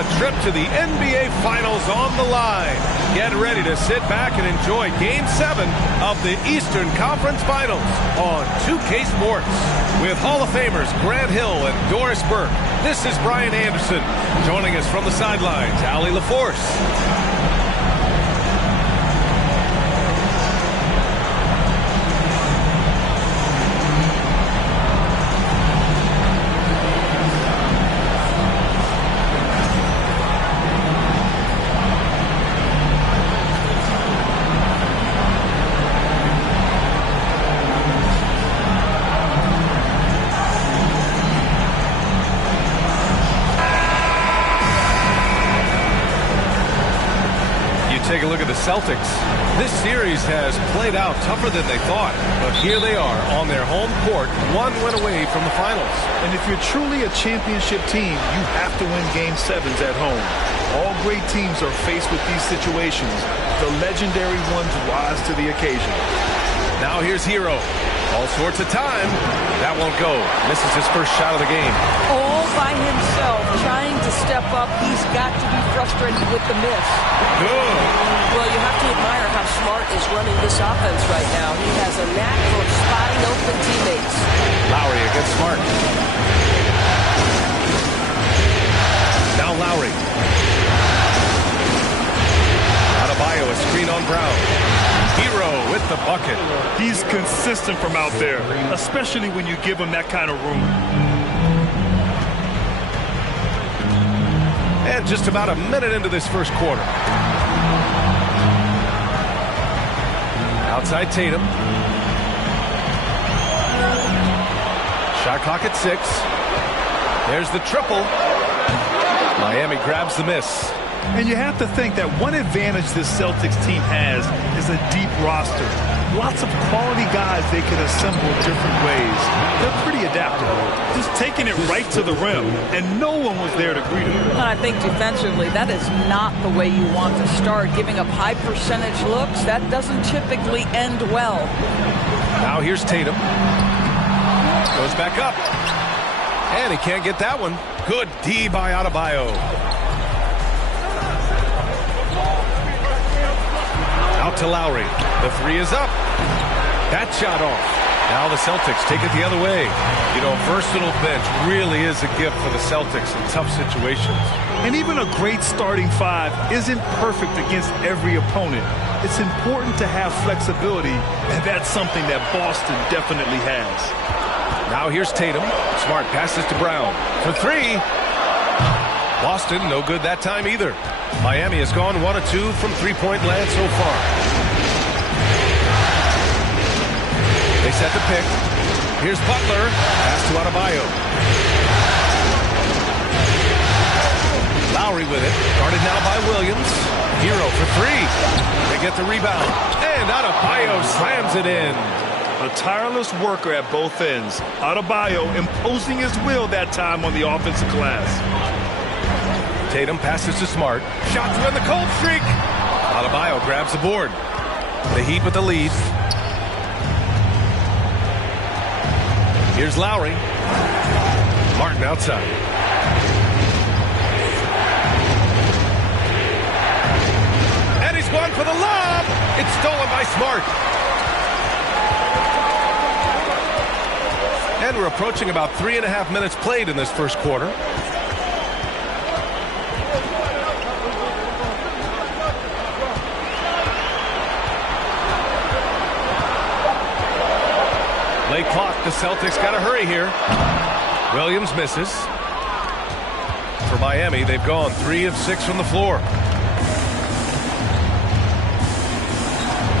A trip to the NBA Finals on the line. Get ready to sit back and enjoy Game 7 of the Eastern Conference Finals on 2K Sports. With Hall of Famers Grant Hill and Doris Burke, this is Brian Anderson. Joining us from the sidelines, Allie LaForce. Take a look at the Celtics. This series has played out tougher than they thought, but here they are on their home court, one win away from the finals. And if you're truly a championship team, you have to win Game 7s at home. All great teams are faced with these situations. The legendary ones rise to the occasion. Now here's Hero. All sorts of time. That won't go. Misses his first shot of the game. All by himself, trying to step up. He's got to be frustrated with the miss. Good. Well, you have to admire how Smart is running this offense right now. He has a knack for spotting open teammates. Lowry against Smart. Now Lowry. Adebayo, a screen on Brown. Hero with the bucket. He's consistent from out there, especially when you give him that kind of room. And just about a minute into this first quarter. Outside Tatum. Shot clock at 6. There's the triple. Miami grabs the miss. And you have to think that one advantage this Celtics team has is a deep roster. Lots of quality guys they can assemble different ways. They're pretty adaptable. Just taking it right to the rim, and no one was there to greet them. And I think defensively, that is not the way you want to start. Giving up high percentage looks, that doesn't typically end well. Now here's Tatum. Goes back up. And he can't get that one. Good D by Adebayo. Out to Lowry. The three is up. That shot off. Now the Celtics take it the other way. You know, a versatile bench really is a gift for the Celtics in tough situations. And even a great starting five isn't perfect against every opponent. It's important to have flexibility, and that's something that Boston definitely has. Now here's Tatum. Smart passes to Brown. For three. Boston, no good that time either. Miami has gone 1 of 2 from three-point land so far. They set the pick. Here's Butler. Pass to Adebayo. Lowry with it. Guarded now by Williams. Hero for three. They get the rebound. And Adebayo slams it in. A tireless worker at both ends. Adebayo imposing his will that time on the offensive glass. Tatum passes to Smart. Shot to end the cold streak. Adebayo grabs the board. The Heat with the lead. Here's Lowry. Martin outside. And he's gone for the lob. It's stolen by Smart. And we're approaching about 3.5 minutes played in this first quarter. Late clock, the Celtics got to hurry here. Williams misses. For Miami, they've gone 3 of 6 from the floor.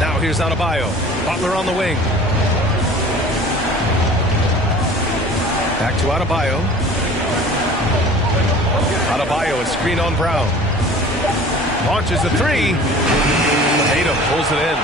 Now here's Adebayo. Butler on the wing. Back to Adebayo. Adebayo, a screen on Brown. Launches the three. Tatum pulls it in.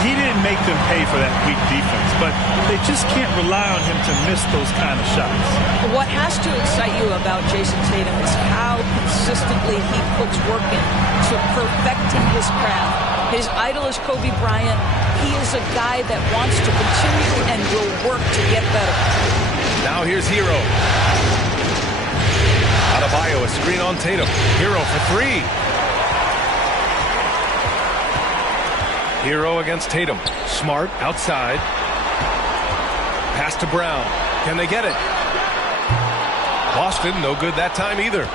He didn't make them pay for that weak defense, but they just can't rely on him to miss those kind of shots. What has to excite you about Jason Tatum is how consistently he puts work in to perfecting his craft. His idol is Kobe Bryant. He is a guy that wants to continue and will work to get better. Now here's Hero. Adebayo, a screen on Tatum. Hero for three. Hero against Tatum. Smart outside. Pass to Brown. Can they get it? Boston, no good that time either.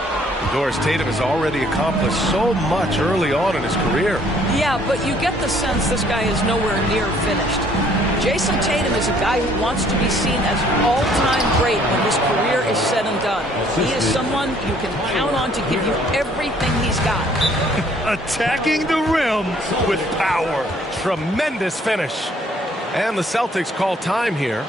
Doris, Tatum has already accomplished so much early on in his career. Yeah, but you get the sense this guy is nowhere near finished. Jason Tatum is a guy who wants to be seen as an all-time great when his career is said and done. He is someone you can count on to give you everything he's got. Attacking the rim with power. Tremendous finish. And the Celtics call time here.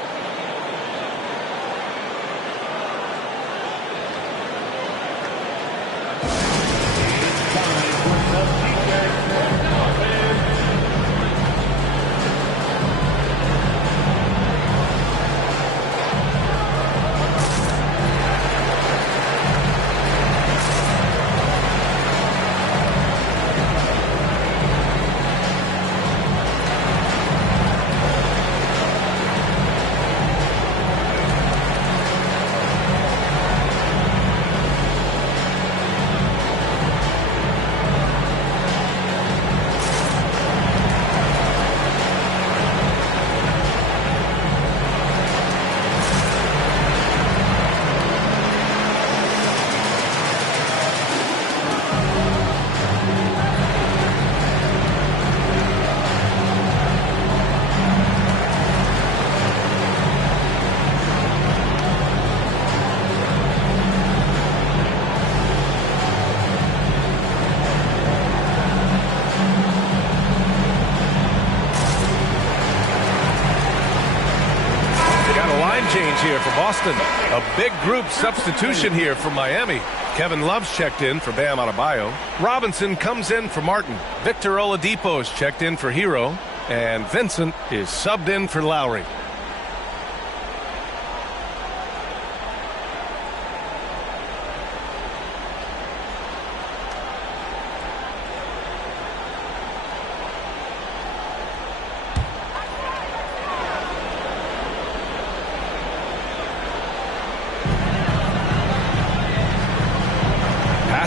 Change here for Boston. A big group substitution here for Miami. Kevin Love's checked in for Bam Adebayo. Robinson comes in for Martin. Victor Oladipo is checked in for Hero. And Vincent is subbed in for Lowry.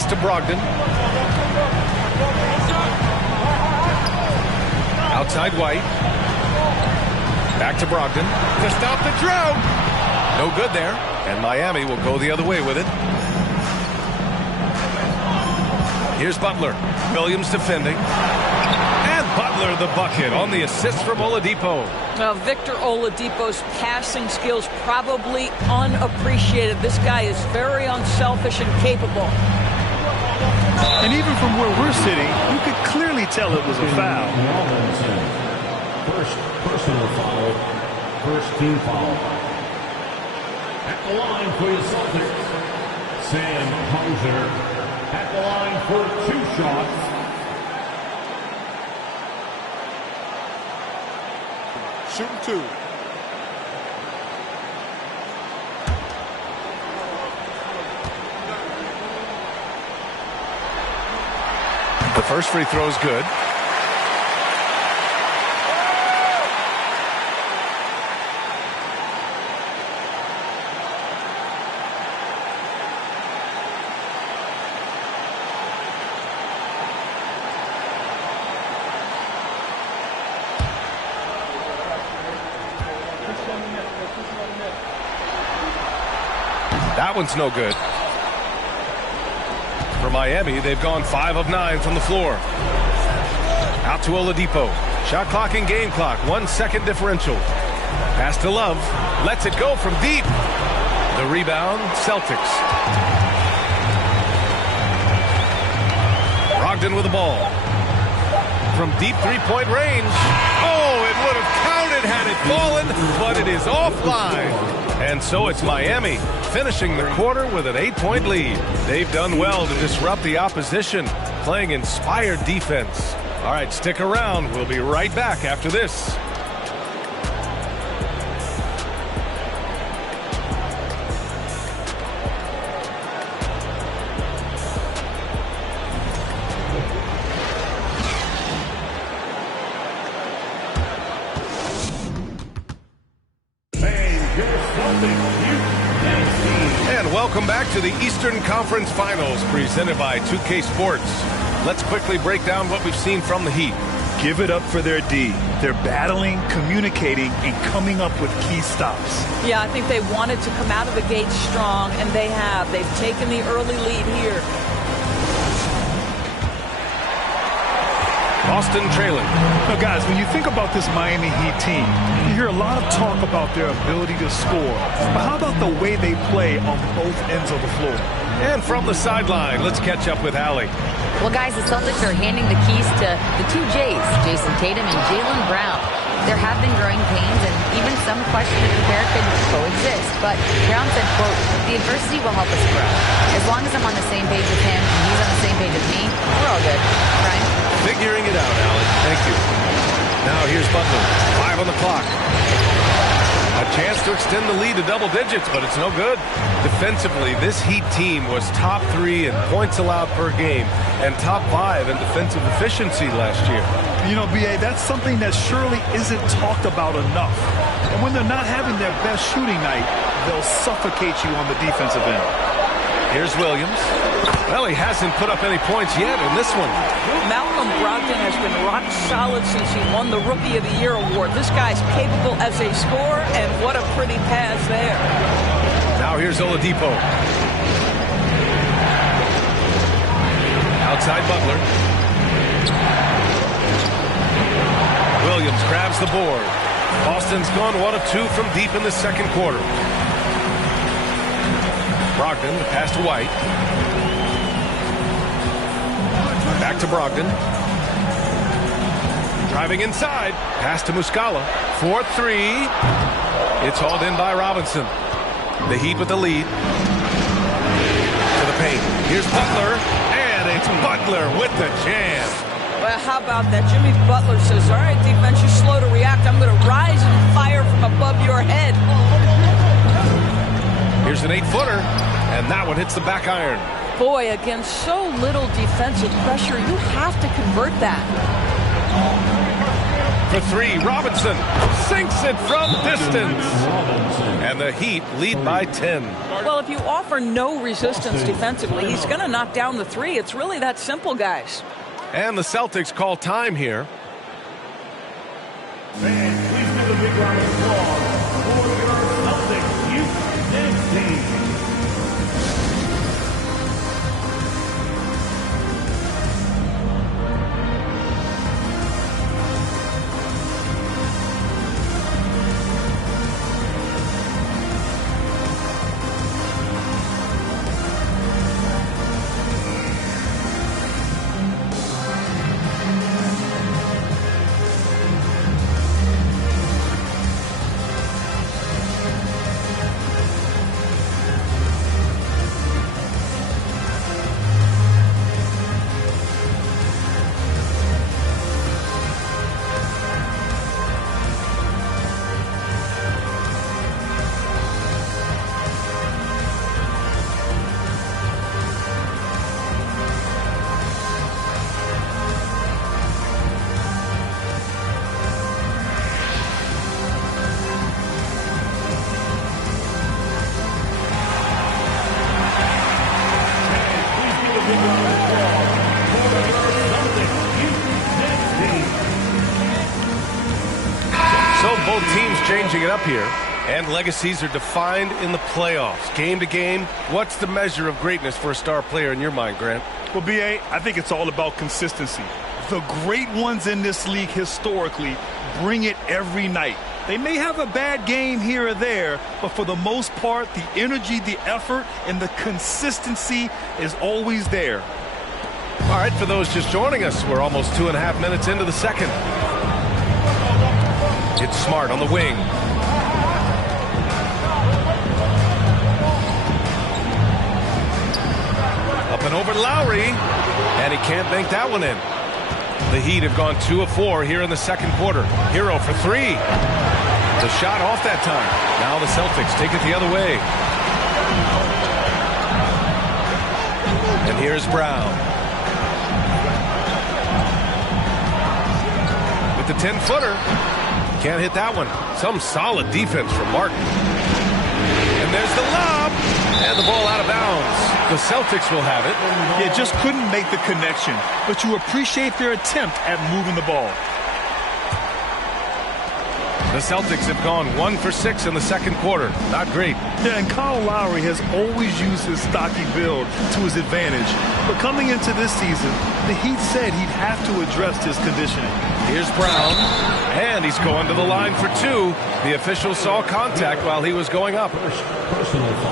To Brogdon. Outside White. Back to Brogdon. To stop the drought. No good there. And Miami will go the other way with it. Here's Butler. Williams defending. And Butler the bucket on the assist from Oladipo. Now, Victor Oladipo's passing skills probably unappreciated. This guy is very unselfish and capable. And even from where we're sitting, you could clearly tell it was a foul. First personal foul, first team foul. At the line for the Celtics, Sam Hauser. At the line for 2 shots. Shooting 2. The first free throw is good. That one's no good. For Miami, they've gone 5 of 9 from the floor. Out to Oladipo. Shot clock and game clock. 1 second differential. Pass to Love. Lets it go from deep. The rebound, Celtics. Brogdon with the ball. From deep three-point range. Oh, it would have counted had it fallen, but it is offline. And so it's Miami finishing the quarter with an 8-point lead. They've done well to disrupt the opposition, playing inspired defense. All right, stick around. We'll be right back after this. And welcome back to the Eastern Conference Finals presented by 2K Sports. Let's quickly break down what we've seen from the Heat. Give it up for their D. They're battling, communicating, and coming up with key stops. Yeah, I think they wanted to come out of the gate strong, and they have. They've taken the early lead here. Boston trailing. Now, guys, when you think about this Miami Heat team, you hear a lot of talk about their ability to score. But how about the way they play on both ends of the floor? And from the sideline, let's catch up with Allie. Well, guys, the Celtics are handing the keys to the two J's, Jason Tatum and Jaylen Brown. There have been growing pains, and even some question if the pair could coexist. But Brown said, quote, "The adversity will help us grow. As long as I'm on the same page with him and he's on the same page with me, we're all good." Brian? Figuring it out, Allie. Thank you. Now here's Butler. 5 on the clock. A chance to extend the lead to double digits, but it's no good. Defensively, this Heat team was top 3 in points allowed per game and top 5 in defensive efficiency last year. You know, B.A., that's something that surely isn't talked about enough. And when they're not having their best shooting night, they'll suffocate you on the defensive end. Here's Williams. Well, he hasn't put up any points yet in this one. Malcolm Brogdon has been rock solid since he won the Rookie of the Year award. This guy's capable as a scorer, and what a pretty pass there. Now here's Oladipo. Outside Butler. Williams grabs the board. Boston's gone 1 of 2 from deep in the second quarter. Brogdon, the pass to White. Back to Brogdon. Driving inside. Pass to Muscala. 4-3. It's hauled in by Robinson. The Heat with the lead. To the paint. Here's Butler. And it's Butler with the jam. Well, how about that? Jimmy Butler says, all right, defense, you're slow to react. I'm going to rise and fire from above your head. Here's an 8-footer. And that one hits the back iron. Boy, against so little defensive pressure, you have to convert that. For 3, Robinson sinks it from distance. And the Heat lead by 10. Well, if you offer no resistance defensively, he's going to knock down the 3. It's really that simple, guys. And the Celtics call time here. Fans, please give a big round of applause for your Celtics youth team. Both teams changing it up here, and legacies are defined in the playoffs. Game to game, what's the measure of greatness for a star player in your mind, Grant? Well, B.A., I think it's all about consistency. The great ones in this league historically bring it every night. They may have a bad game here or there, but for the most part, the energy, the effort, and the consistency is always there. All right, for those just joining us, we're almost 2.5 minutes into the second. It's Smart on the wing. Up and over Lowry, and he can't bank that one in. The Heat have gone 2 of 4 here in the second quarter. Hero for 3. The shot off that time. Now the Celtics take it the other way. And here's Brown. With the 10-footer. Can't hit that one. Some solid defense from Martin. And there's the lob. And the ball Celtics will have it. Yeah, just couldn't make the connection, but you appreciate their attempt at moving the ball. The Celtics have gone 1 for 6 in the second quarter. Not great. Yeah, and Kyle Lowry has always used his stocky build to his advantage. But coming into this season, the Heat said he'd have to address his conditioning. Here's Brown, and he's going to the line for 2. The official saw contact while he was going up.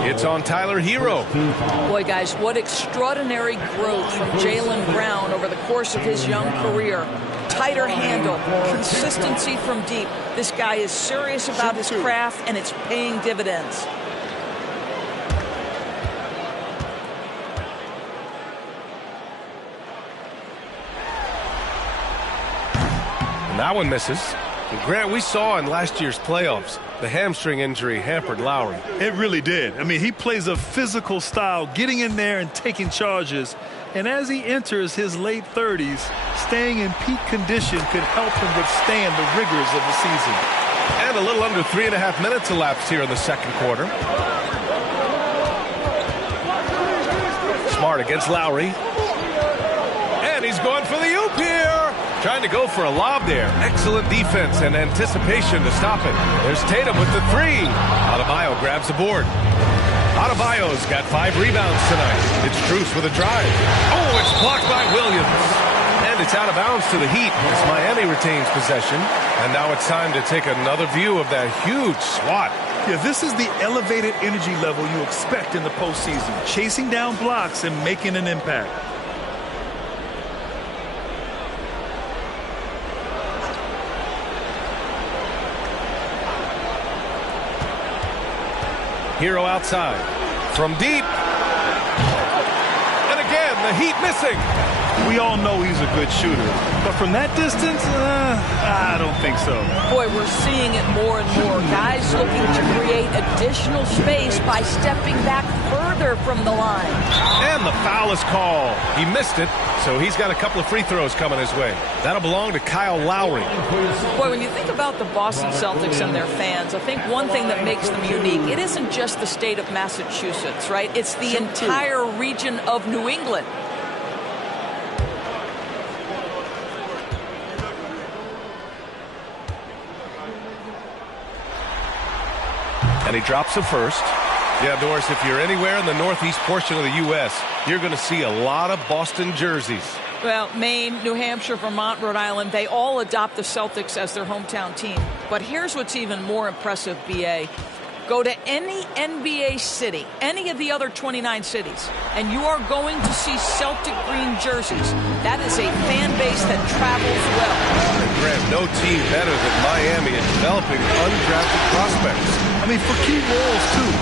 It's on Tyler Hero. Boy, guys, what extraordinary growth from Jaylen Brown over the course of his young career. Tighter handle, consistency from deep. This guy is serious about his craft, and it's paying dividends. And that one misses. And Grant, we saw in last year's playoffs, the hamstring injury hampered Lowry. It really did. I mean, he plays a physical style, getting in there and taking charges. And as he enters his late 30s, staying in peak condition could help him withstand the rigors of the season. And a little under 3.5 minutes elapsed here in the second quarter. Smart against Lowry. And he's going for the oop here. Trying to go for a lob there. Excellent defense and anticipation to stop it. There's Tatum with the 3. Adebayo grabs the board. Adebayo's got 5 rebounds tonight. It's Strus with a drive. Oh, it's blocked by Williams. And it's out of bounds to the Heat as Miami retains possession. And now it's time to take another view of that huge swat. Yeah, this is the elevated energy level you expect in the postseason. Chasing down blocks and making an impact. Hero outside. From deep. And again, the Heat missing. We all know he's a good shooter. But from that distance, I don't think so. Boy, we're seeing it more and more. Guys looking to create additional space by stepping back further from the line. And the foul is called. He missed it, so he's got a couple of free throws coming his way. That'll belong to Kyle Lowry. Boy, when you think about the Boston Celtics and their fans, I think one thing that makes them unique, it isn't just the state of Massachusetts, right? It's the entire region of New England. And he drops the first. Yeah, Doris, if you're anywhere in the northeast portion of the U.S., you're going to see a lot of Boston jerseys. Well, Maine, New Hampshire, Vermont, Rhode Island, they all adopt the Celtics as their hometown team. But here's what's even more impressive, B.A. Go to any NBA city, any of the other 29 cities, and you are going to see Celtic green jerseys. That is a fan base that travels well. And Grant, no team better than Miami at developing undrafted prospects. I mean, for key roles, too.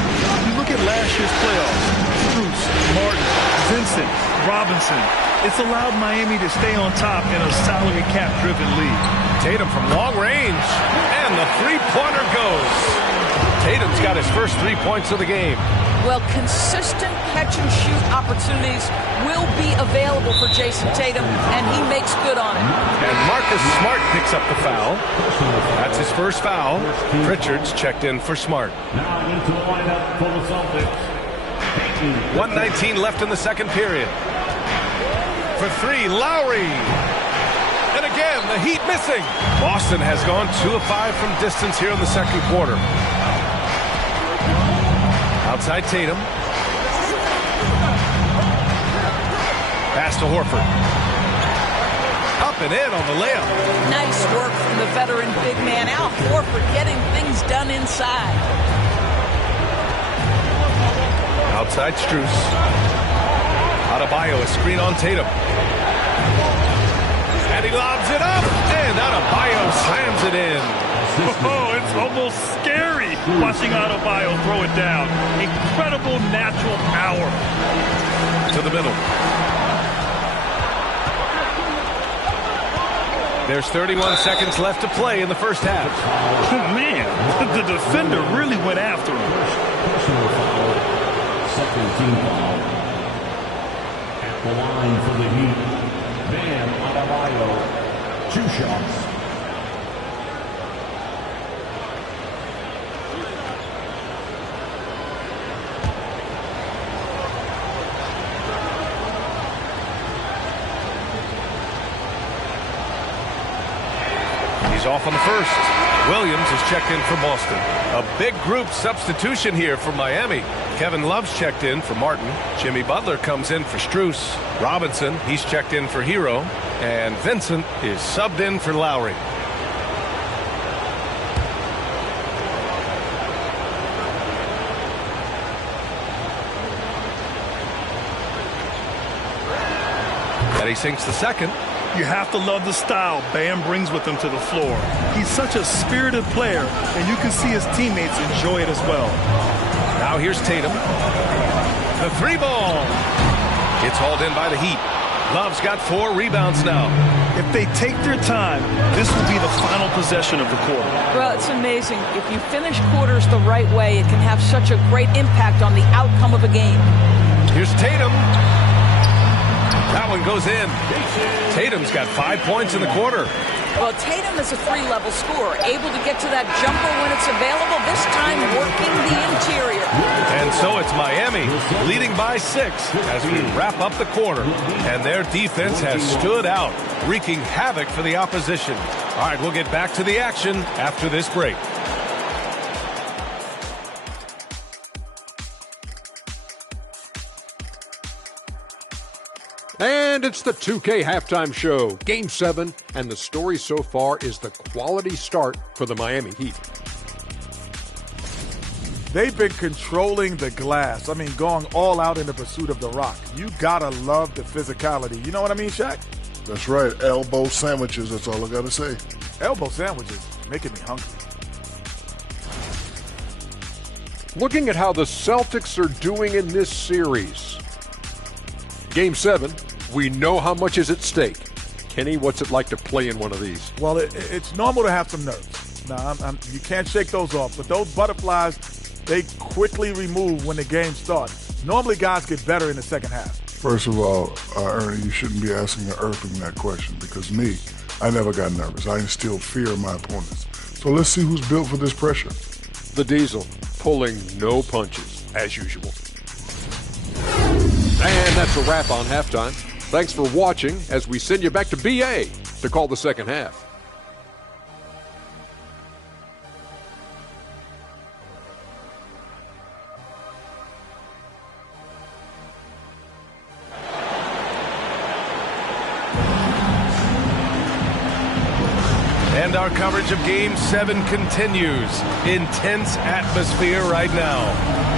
You look at last year's playoffs. Strus, Martin, Vincent, Robinson. It's allowed Miami to stay on top in a salary cap-driven league. Tatum from long range, and the three-pointer goes. Tatum's got his first 3 points of the game. Well, consistent catch-and-shoot opportunities will be available for Jason Tatum, and he makes good on it. And Marcus Smart picks up the foul. That's his first foul. Pritchard's checked in for Smart. Now into the lineup for the Celtics. 1:19 left in the second period. For 3, Lowry. And again, the Heat missing. Boston has gone 2 of 5 from distance here in the second quarter. Outside Tatum. Pass to Horford. Up and in on the layup. Nice work from the veteran big man Al Horford getting things done inside. Outside Strus. Adebayo, a screen on Tatum. And he lobs it up. And Adebayo slams it in. Oh, it's almost scary watching Adebayo throw it down. Incredible natural power. To the middle. There's 31 seconds left to play in the first half. Oh, man, the defender really went after him. Personal foul. Second team foul. At the line for the Heat. Bam Adebayo. 2 shots. off on the first. Williams is checked in for Boston. A big group substitution here for Miami. Kevin Love's checked in for Martin. Jimmy Butler comes in for Strus. Robinson, he's checked in for Hero. And Vincent is subbed in for Lowry. And he sinks the second. You have to love the style Bam brings with him to the floor. He's such a spirited player, and you can see his teammates enjoy it as well. Now here's Tatum. The three ball. It's hauled in by the Heat. Love's got 4 rebounds now. If they take their time, this will be the final possession of the quarter. Well, it's amazing. If you finish quarters the right way, it can have such a great impact on the outcome of a game. Here's Tatum. That one goes in. Tatum's got 5 points in the quarter. Well, Tatum is a 3-level scorer, able to get to that jumper when it's available, this time working the interior. And so it's Miami leading by 6 as we wrap up the quarter. And their defense has stood out, wreaking havoc for the opposition. All right, we'll get back to the action after this break. And it's the 2K halftime show, Game 7, and the story so far is the quality start for the Miami Heat. They've been controlling the glass. I mean, going all out in the pursuit of the rock. You gotta love the physicality. You know what I mean, Shaq? That's right. Elbow sandwiches, that's all I gotta say. Elbow sandwiches, making me hungry. Looking at how the Celtics are doing in this series. Game 7, we know how much is at stake. Kenny, what's it like to play in one of these? Well, it's normal to have some nerves. Now, you can't shake those off, but those butterflies, they quickly remove when the game starts. Normally, guys get better in the second half. First of all, Ernie, you shouldn't be asking Irving that question because me, I never got nervous. I instilled fear in my opponents. So let's see who's built for this pressure. The Diesel, pulling no punches, as usual. And that's a wrap on halftime. Thanks for watching as we send you back to BA to call the second half. And our coverage of Game 7 continues. Intense atmosphere right now.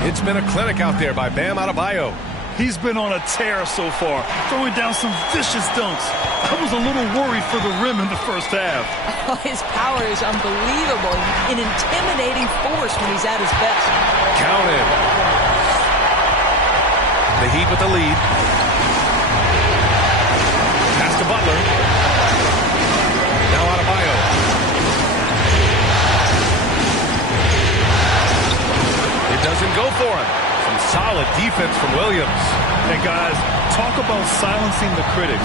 It's been a clinic out there by Bam Adebayo. He's been on a tear so far, throwing down some vicious dunks. I was a little worried for the rim in the first half. His power is unbelievable, an intimidating force when he's at his best. Counted. The Heat with the lead. Pass to Butler. Now Adebayo. It doesn't go for him. Solid defense from Williams. And guys, talk about silencing the critics.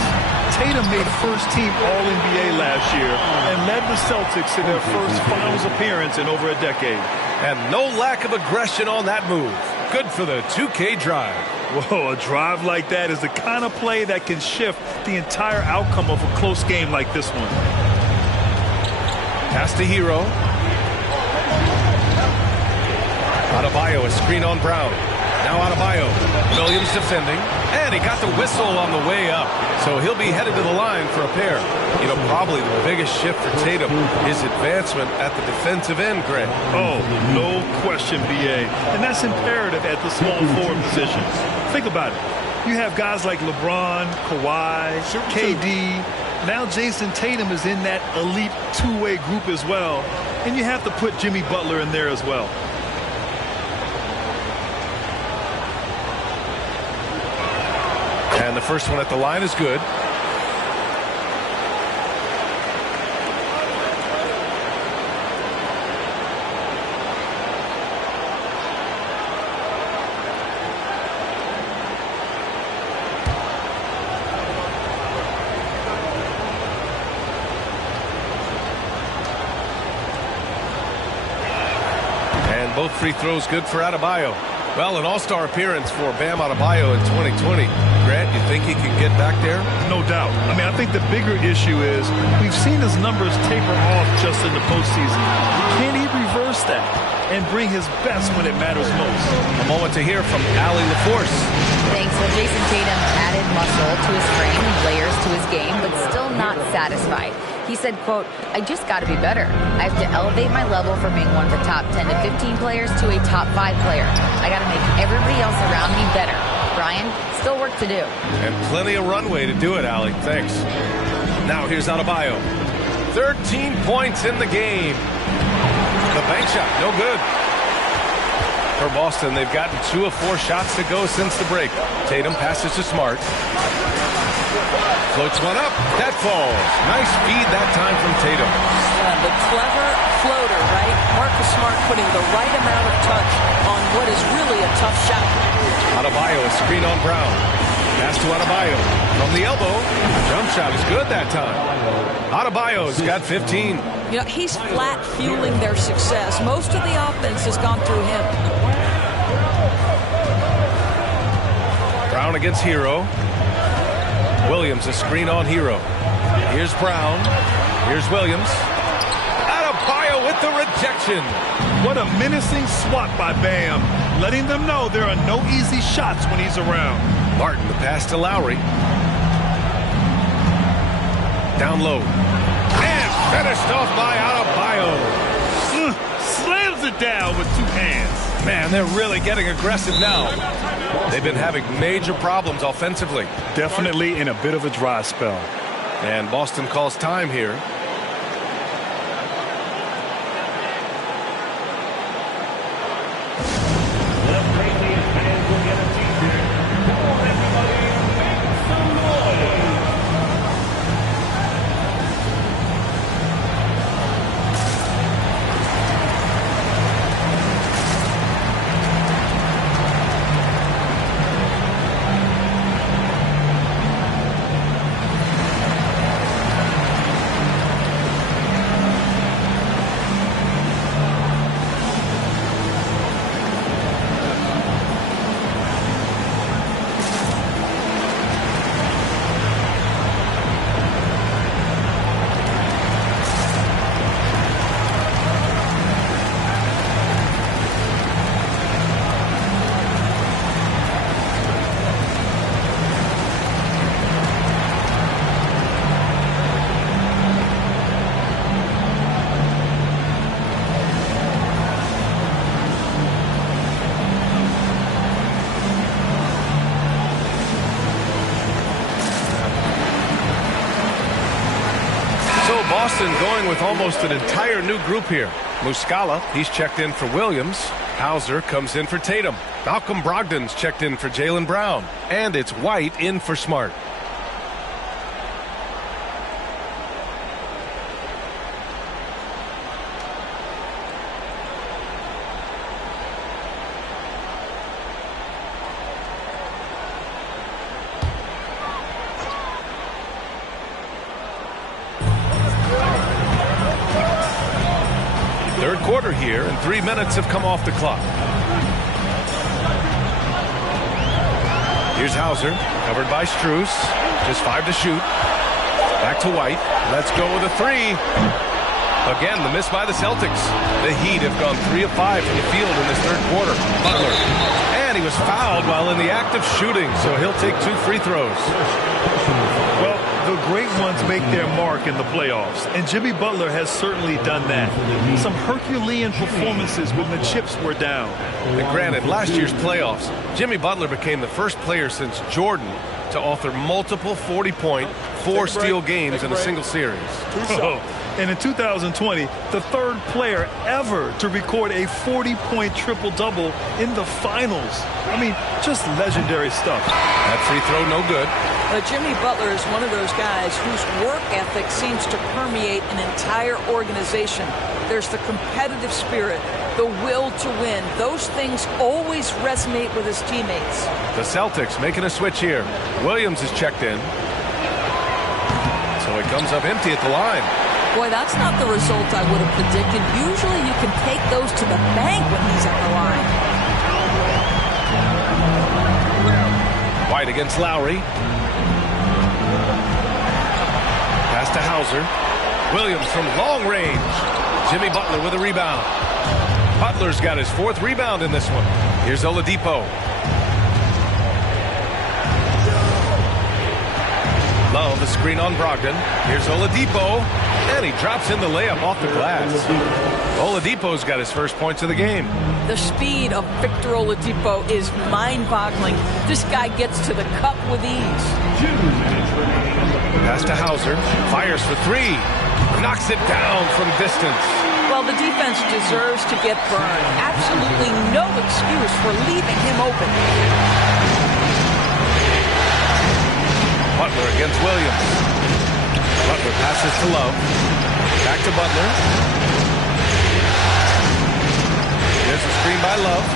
Tatum made first-team All-NBA last year and led the Celtics in their first finals appearance in over a decade. And no lack of aggression on that move. Good for the 2K drive. Whoa, a drive like that is the kind of play that can shift the entire outcome of a close game like this one. Pass to Hero. Adebayo, a screen on Brown. Now Adebayo. Williams defending. And he got the whistle on the way up. So he'll be headed to the line for a pair. You know, probably the biggest shift for Tatum, his advancement at the defensive end, Greg. Oh, no question, BA. And that's imperative at the small forward position. Think about it. You have guys like LeBron, Kawhi, KD. Now Jason Tatum is in that elite two-way group as well. And you have to put Jimmy Butler in there as well. And the first one at the line is good. And both free throws good for Adebayo. Well, an all-star appearance for Bam Adebayo in 2020. Grant, you think he can get back there? No doubt. I mean, I think the bigger issue is we've seen his numbers taper off just in the postseason. Can he reverse that and bring his best when it matters most? A moment to hear from Allie LaForce. Thanks. Well, Jason Tatum added muscle to his frame and layers to his game, but still not satisfied. He said, quote, I just got to be better. I have to elevate my level from being one of the top 10 to 15 players to a top 5 player. I got to make everybody else around me better. Brian, still work to do. And plenty of runway to do it, Allie. Thanks. Now here's Adebayo. 13 points in the game. The bank shot, no good. For Boston, they've gotten 2 of 4 shots to go since the break. Tatum passes to Smart. Floats one up. That falls. Nice feed that time from Tatum. The clever floater, right? Marcus Smart putting the right amount of touch on what is really a tough shot. Adebayo, a screen on Brown. Pass to Adebayo. From the elbow. Jump shot is good that time. Adebayo's got 15. You know, he's flat fueling their success. Most of the offense has gone through him. Brown against Hero. Williams, a screen on Hero. Here's Brown. Here's Williams. Adebayo with the rejection. What a menacing swat by Bam, letting them know there are no easy shots when he's around. Martin, the pass to Lowry. Down low. And finished off by Adebayo. Slams it down with 2 hands. Man, they're really getting aggressive now. They've been having major problems offensively. Definitely in a bit of a dry spell. And Boston calls time here. Boston going with almost an entire new group here. Muscala, he's checked in for Williams. Hauser comes in for Tatum. Malcolm Brogdon's checked in for Jaylen Brown. And it's White in for Smart. Third quarter here, and 3 minutes have come off the clock. Here's Hauser, covered by Strus. Just 5 to shoot. Back to White. Let's go with a 3. Again, the miss by the Celtics. The Heat have gone 3 of 5 from the field in this third quarter. Butler. And he was fouled while in the act of shooting, so he'll take 2 free throws. Well, the great ones make their mark in the playoffs, and Jimmy Butler has certainly done that. Some Herculean performances when the chips were down. And granted, last year's playoffs, Jimmy Butler became the first player since Jordan to author multiple 40-point, 4-steal games in a single series. And in 2020, the third player ever to record a 40-point triple-double in the finals. I mean, just legendary stuff. That free throw no good. Jimmy Butler is one of those guys whose work ethic seems to permeate an entire organization. There's the competitive spirit, the will to win. Those things always resonate with his teammates. The Celtics making a switch here. Williams is checked in. So it comes up empty at the line. Boy, that's not the result I would have predicted. Usually you can take those to the bank when he's at the line. White against Lowry. Pass to Hauser. Williams from long range. Jimmy Butler with a rebound. Butler's got his 4th rebound in this one. Here's Oladipo. Love a screen on Brogdon. Here's Oladipo. And he drops in the layup off the glass. Oladipo's got his first points of the game. The speed of Victor Oladipo is mind-boggling. This guy gets to the cup with ease. Pass to Hauser. Fires for 3. Knocks it down from distance. Well, the defense deserves to get burned. Absolutely no excuse for leaving him open. Butler against Williams. Butler passes to Love. Back to Butler. There's a screen by Love.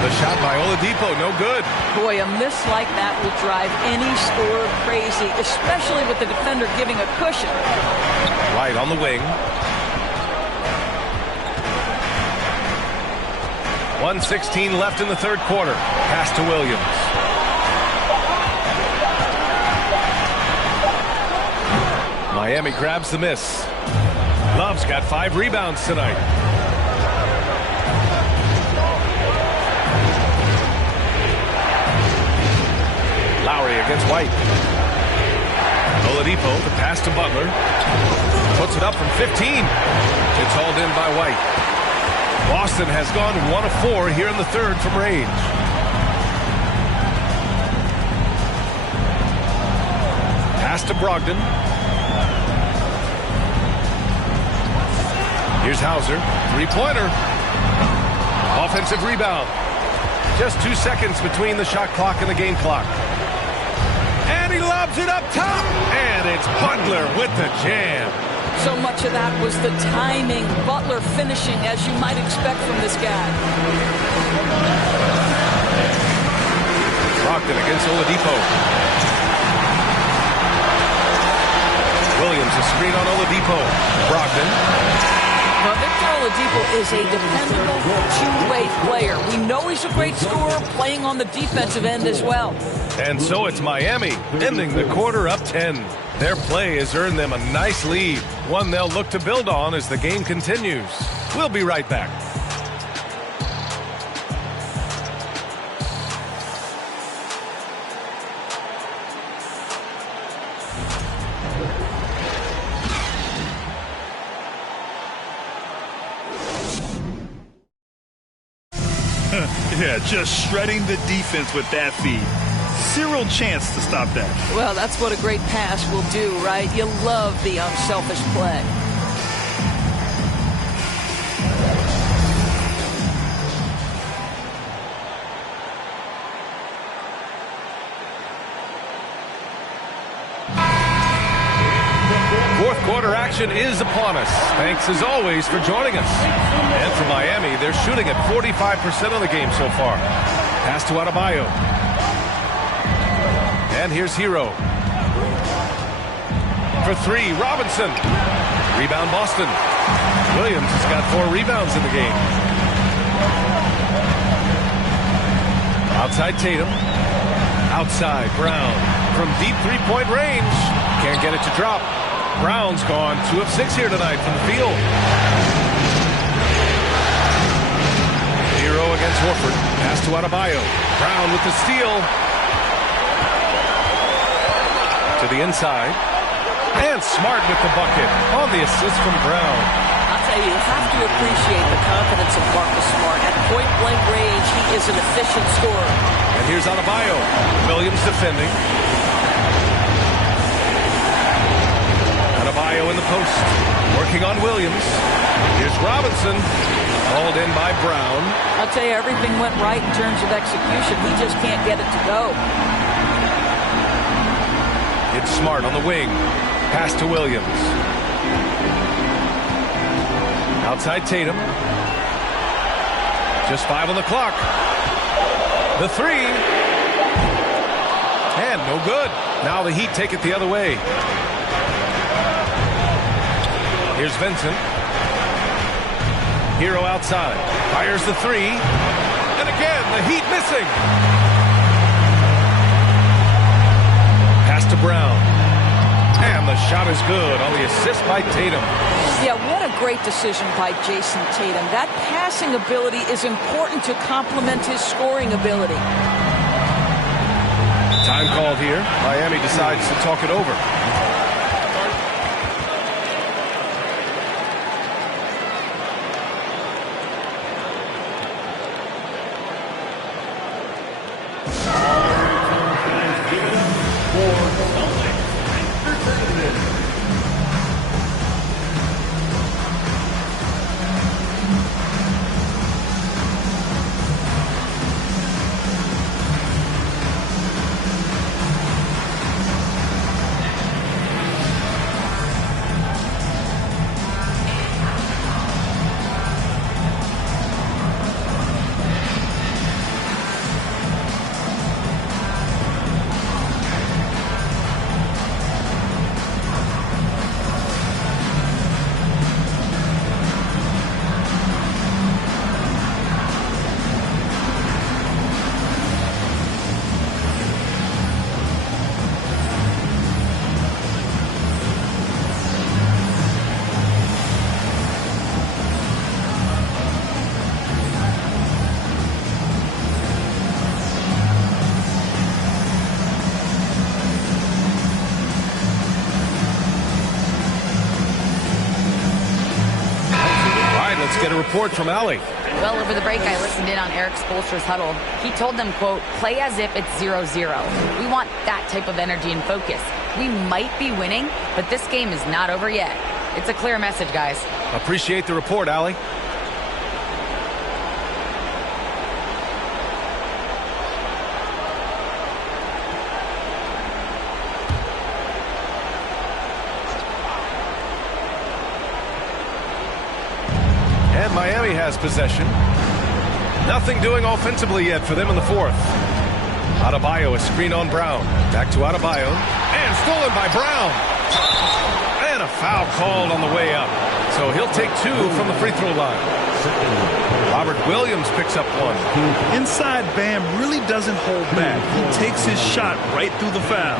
The shot by Oladipo, no good. Boy, a miss like that will drive any scorer crazy, especially with the defender giving a cushion. White on the wing. 1:16 left in the 3rd quarter. Pass to Williams. Miami grabs the miss. Love's got 5 rebounds tonight. Lowry against White. Oladipo, the pass to Butler. Puts it up from 15. It's hauled in by White. Boston has gone 1 of 4 here in the 3rd from range. Pass to Brogdon. Here's Hauser. 3-pointer. Offensive rebound. Just 2 seconds between the shot clock and the game clock. And he lobs it up top. And it's Butler with the jam. So much of that was the timing. Butler finishing as you might expect from this guy. Brogdon against Oladipo. Williams a screen on Oladipo. Brogdon. Now, Victor Oladipo is a dependable two-way player. We know he's a great scorer, playing on the defensive end as well. And so it's Miami, ending the quarter up 10. Their play has earned them a nice lead, one they'll look to build on as the game continues. We'll be right back. Yeah, just shredding the defense with that feed. Zero chance to stop that. Well, that's what a great pass will do, right? You love the unselfish play. Fourth quarter action is upon us. Thanks as always for joining us. And for Miami, they're shooting at 45% of the game so far. Pass to Adebayo. And here's Hero. For 3, Robinson. Rebound Boston. Williams has got 4 rebounds in the game. Outside Tatum. Outside Brown. From deep 3-point range. Can't get it to drop. Brown's gone 2 of 6 here tonight from the field. Hero against Horford. Pass to Adebayo. Brown with the steal. To the inside. And Smart with the bucket on the assist from Brown. I'll tell you have to appreciate the confidence of Marcus Smart. At point-blank range, he is an efficient scorer. And here's Adebayo. Williams defending. Adebayo in the post. Working on Williams. Here's Robinson. Hauled in by Brown. I'll tell you, everything went right in terms of execution. He just can't get it to go. It's Smart on the wing. Pass to Williams. Outside Tatum. Just 5 on the clock. The 3. And no good. Now the Heat take it the other way. Here's Vincent. Hero outside. Fires the 3. And again, the Heat missing. shot is good on the assist by Tatum. Yeah, what a great decision by Jason Tatum. That passing ability is important to complement his scoring ability. Time called here. Miami decides to talk it over. Let's get a report from Allie. Well, over the break, I listened in on Eric Spoelstra's huddle. He told them, quote, play as if it's 0-0. We want that type of energy and focus. We might be winning, but this game is not over yet. It's a clear message, guys. Appreciate the report, Allie. And Miami has possession. Nothing doing offensively yet for them in the fourth. Adebayo, a screen on Brown. Back to Adebayo. And stolen by Brown. And a foul called on the way up. So he'll take two from the free throw line. Robert Williams picks up one. Inside, Bam really doesn't hold back. He takes his shot right through the foul.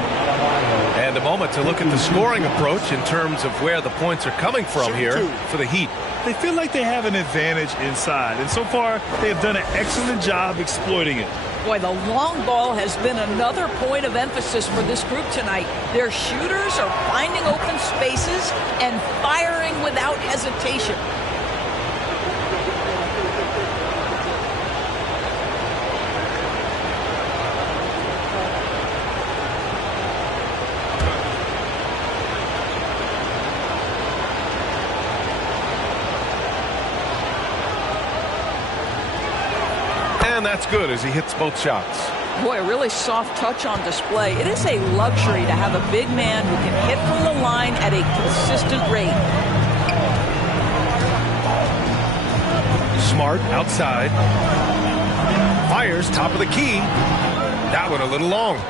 And a moment to look at the scoring approach in terms of where the points are coming from here for the Heat. They feel like they have an advantage inside, and so far they have done an excellent job exploiting it. Boy, the long ball has been another point of emphasis for this group tonight. Their shooters are finding open spaces and firing without hesitation. And that's good as he hits both shots. Boy, a really soft touch on display. It is a luxury to have a big man who can hit from the line at a consistent rate. Smart outside. Fires top of the key. That one a little long.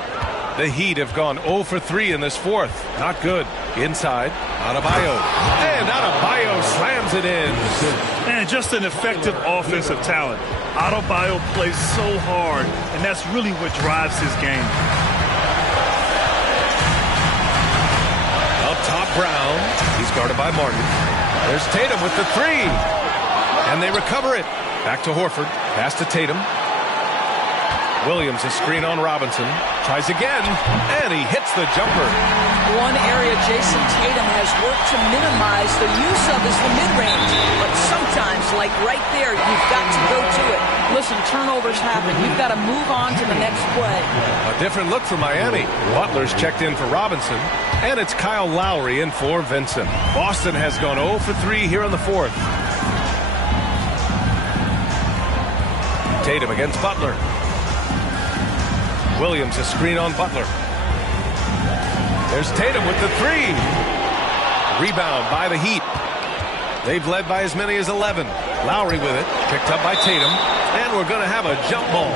The Heat have gone 0 for 3 in this fourth. Not good. Inside. Adebayo. And Adebayo slams it in. And just an effective offensive talent. Adebayo plays so hard, and that's really what drives his game. Up top, Brown. He's guarded by Martin. There's Tatum with the three. And they recover it. Back to Horford. Pass to Tatum. Williams, a screen on Robinson. Tries again, and he hits the jumper. One area Jason Tatum has worked to minimize the use of is the mid-range. But sometimes, like right there, you've got to go to it. Listen, turnovers happen. You've got to move on to the next play. A different look for Miami. Butler's checked in for Robinson, and it's Kyle Lowry in for Vincent. Boston has gone 0 for 3 here in the fourth. Tatum against Butler. Williams, a screen on Butler. There's Tatum with the three. Rebound by the Heat. They've led by as many as 11. Lowry with it, picked up by Tatum, and we're going to have a jump ball.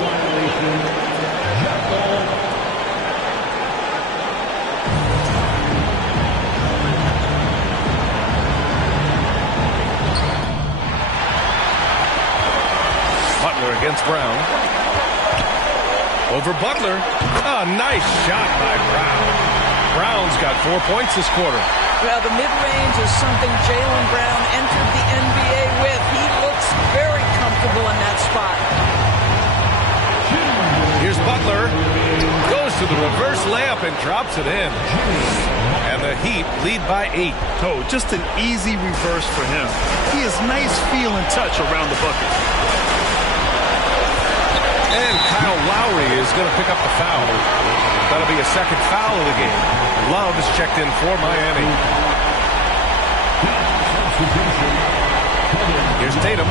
Butler against Brown. Over Butler. A nice shot by Brown. Brown's got 4 points this quarter. Well, the mid-range is something Jaylen Brown entered the NBA with. He looks very comfortable in that spot. Here's Butler. Goes to the reverse layup and drops it in. And the Heat lead by 8. Oh, just an easy reverse for him. He has nice feel and touch around the bucket. And Kyle Lowry is going to pick up the foul. That'll be a second foul of the game. Love is checked in for Miami. Here's Tatum.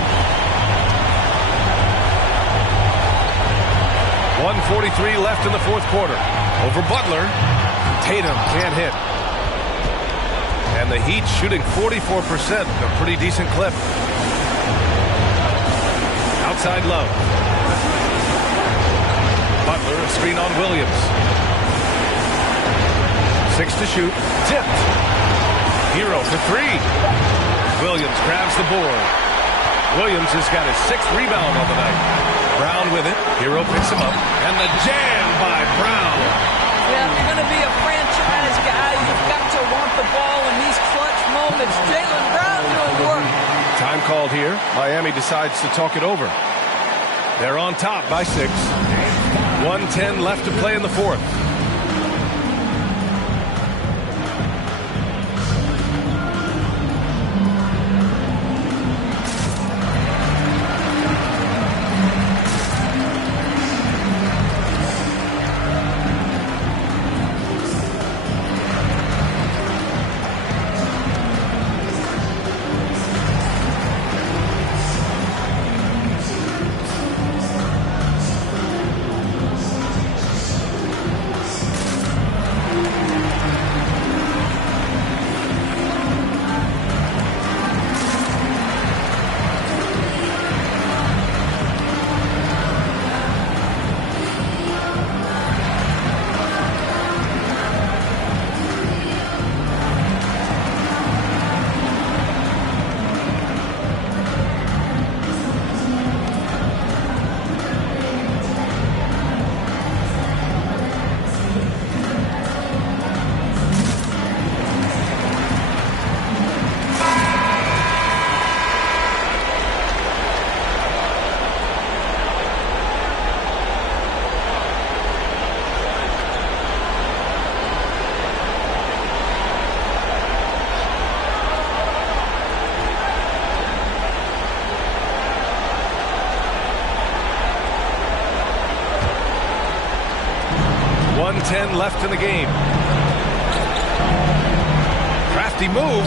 1:43 left in the fourth quarter. Over Butler. Tatum can't hit. And the Heat shooting 44%, a pretty decent clip. Outside Love. Butler, a screen on Williams. 6 to shoot. Tipped. Hero for 3. Williams grabs the board. Williams has got his 6th rebound on the night. Brown with it. Hero picks him up. And the jam by Brown. Yeah, if you're going to be a franchise guy, you've got to want the ball in these clutch moments. Jaylen Brown doing work. Time called here. Miami decides to talk it over. They're on top by 6. 1:10 left to play in the fourth. Left in the game. Crafty move.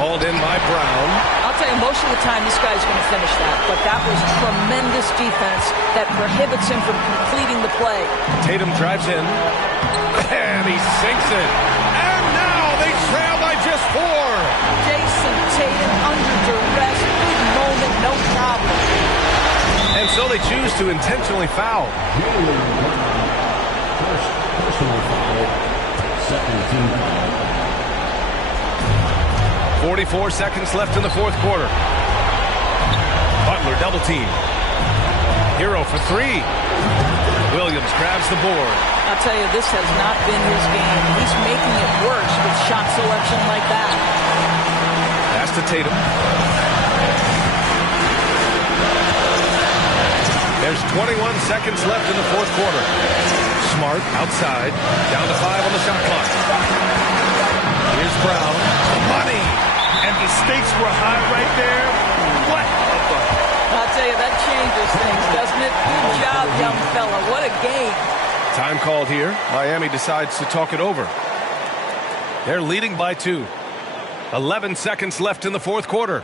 Hauled in by Brown. I'll tell you, most of the time this guy's going to finish that, but that was tremendous defense that prohibits him from completing the play. Tatum drives in. And he sinks it. And now they trail by just 4. Jason Tatum under duress. Good moment, no problem. And so they choose to intentionally foul. Personal foul, second team foul. 44 seconds left in the fourth quarter. Butler double team. Hero for 3. Williams grabs the board. I'll tell you, this has not been his game. He's making it worse with shot selection like that. Pass to Tatum. There's 21 seconds left in the fourth quarter. Smart outside, down to 5 on the shot clock. Here's Brown. Money! And the stakes were high right there. What a bucket. I'll tell you, that changes things, doesn't it? Good job, young fella. What a game. Time called here. Miami decides to talk it over. They're leading by 2. 11 seconds left in the fourth quarter.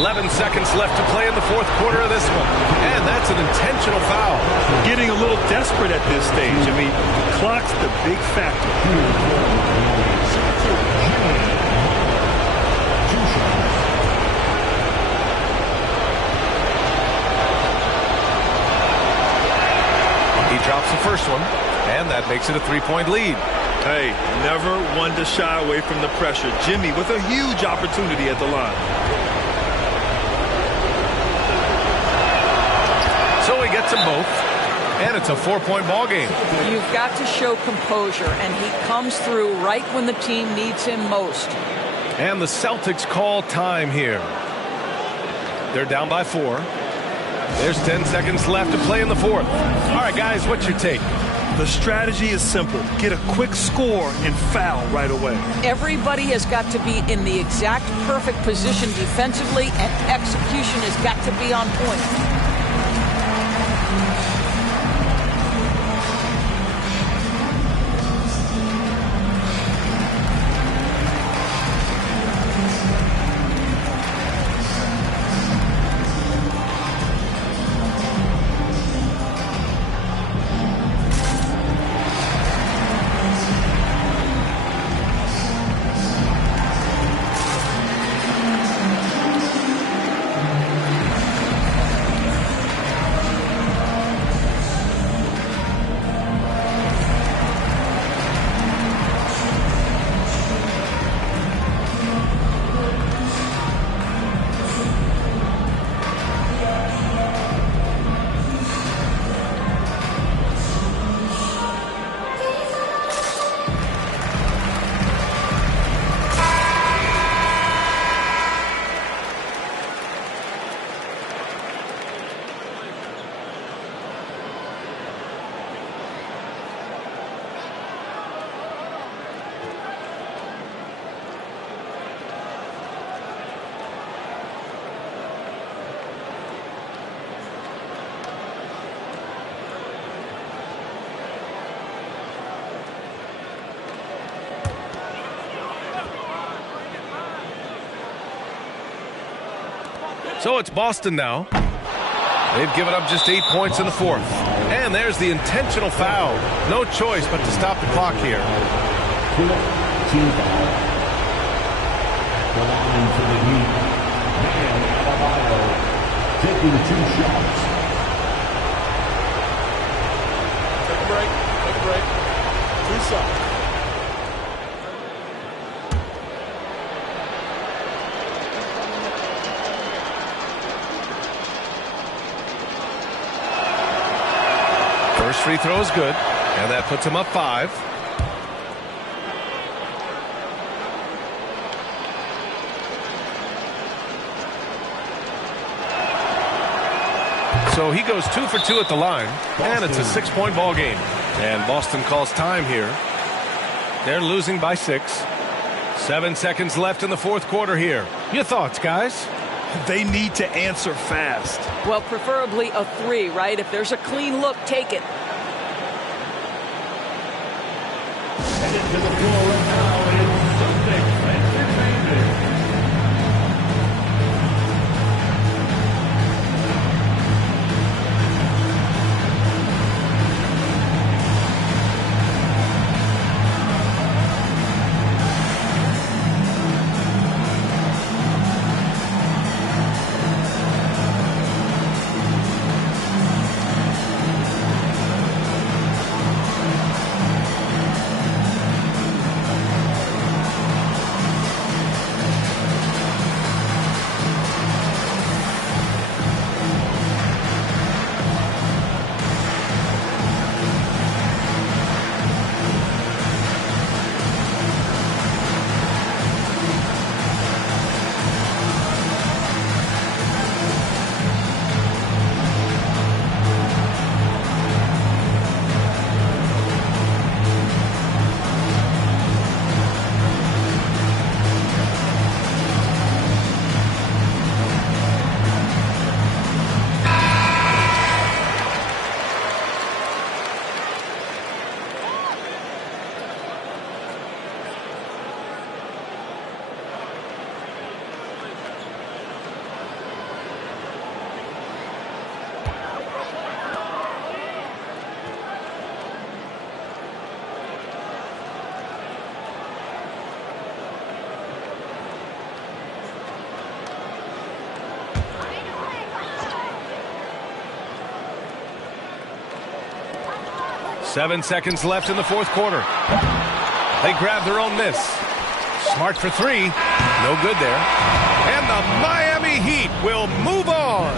11 seconds left to play in the fourth quarter of this one. And that's an intentional foul. Getting a little desperate at this stage. I mean, the clock's the big factor. He drops the first one, and that makes it a 3-point lead. Hey, never one to shy away from the pressure. Jimmy with a huge opportunity at the line. So he gets them both, and it's a 4-point ball game. You've got to show composure, and he comes through right when the team needs him most. And the Celtics call time here. They're down by 4. There's 10 seconds left to play in the fourth. All right, guys, what's your take? The strategy is simple. Get a quick score and foul right away. Everybody has got to be in the exact perfect position defensively, and execution has got to be on point. So it's Boston now. They've given up just 8 points in the fourth. And there's the intentional foul. No choice but to stop the clock here. Team foul. The line for the Heat. Bam Adebayo taking 2 shots. Take a break. Take a break. Reset. First free throw is good, and that puts him up 5. So he goes 2 for 2 at the line, and it's a 6-point ball game. And Boston calls time here. They're losing by 6. 7 seconds left in the fourth quarter here. Your thoughts, guys? They need to answer fast. Well, preferably a 3, right? If there's a clean look, take it. Headed to the floor right now is Celtics Entertainment. 7 seconds left in the fourth quarter. They grab their own miss. Smart for three. No good there. And the Miami Heat will move on.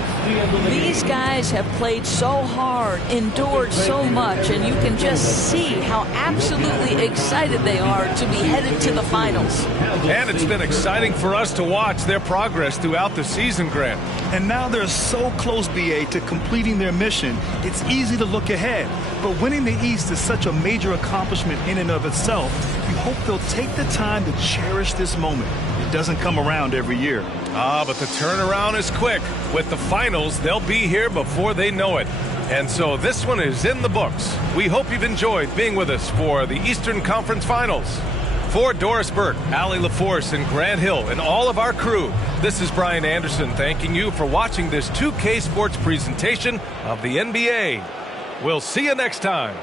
These guys have played so hard, endured so much, and you can just see how absolutely excited they are to be headed to the finals. And it's been exciting for us to watch their progress throughout the season, Grant. And now they're so close, BA, to completing their mission. It's easy to look ahead. But winning the East is such a major accomplishment in and of itself. You hope they'll take the time to cherish this moment. It doesn't come around every year. But the turnaround is quick. With the finals, they'll be here before they know it. And so this one is in the books. We hope you've enjoyed being with us for the Eastern Conference Finals. For Doris Burke, Allie LaForce, and Grant Hill, and all of our crew, this is Brian Anderson thanking you for watching this 2K Sports presentation of the NBA. We'll see you next time.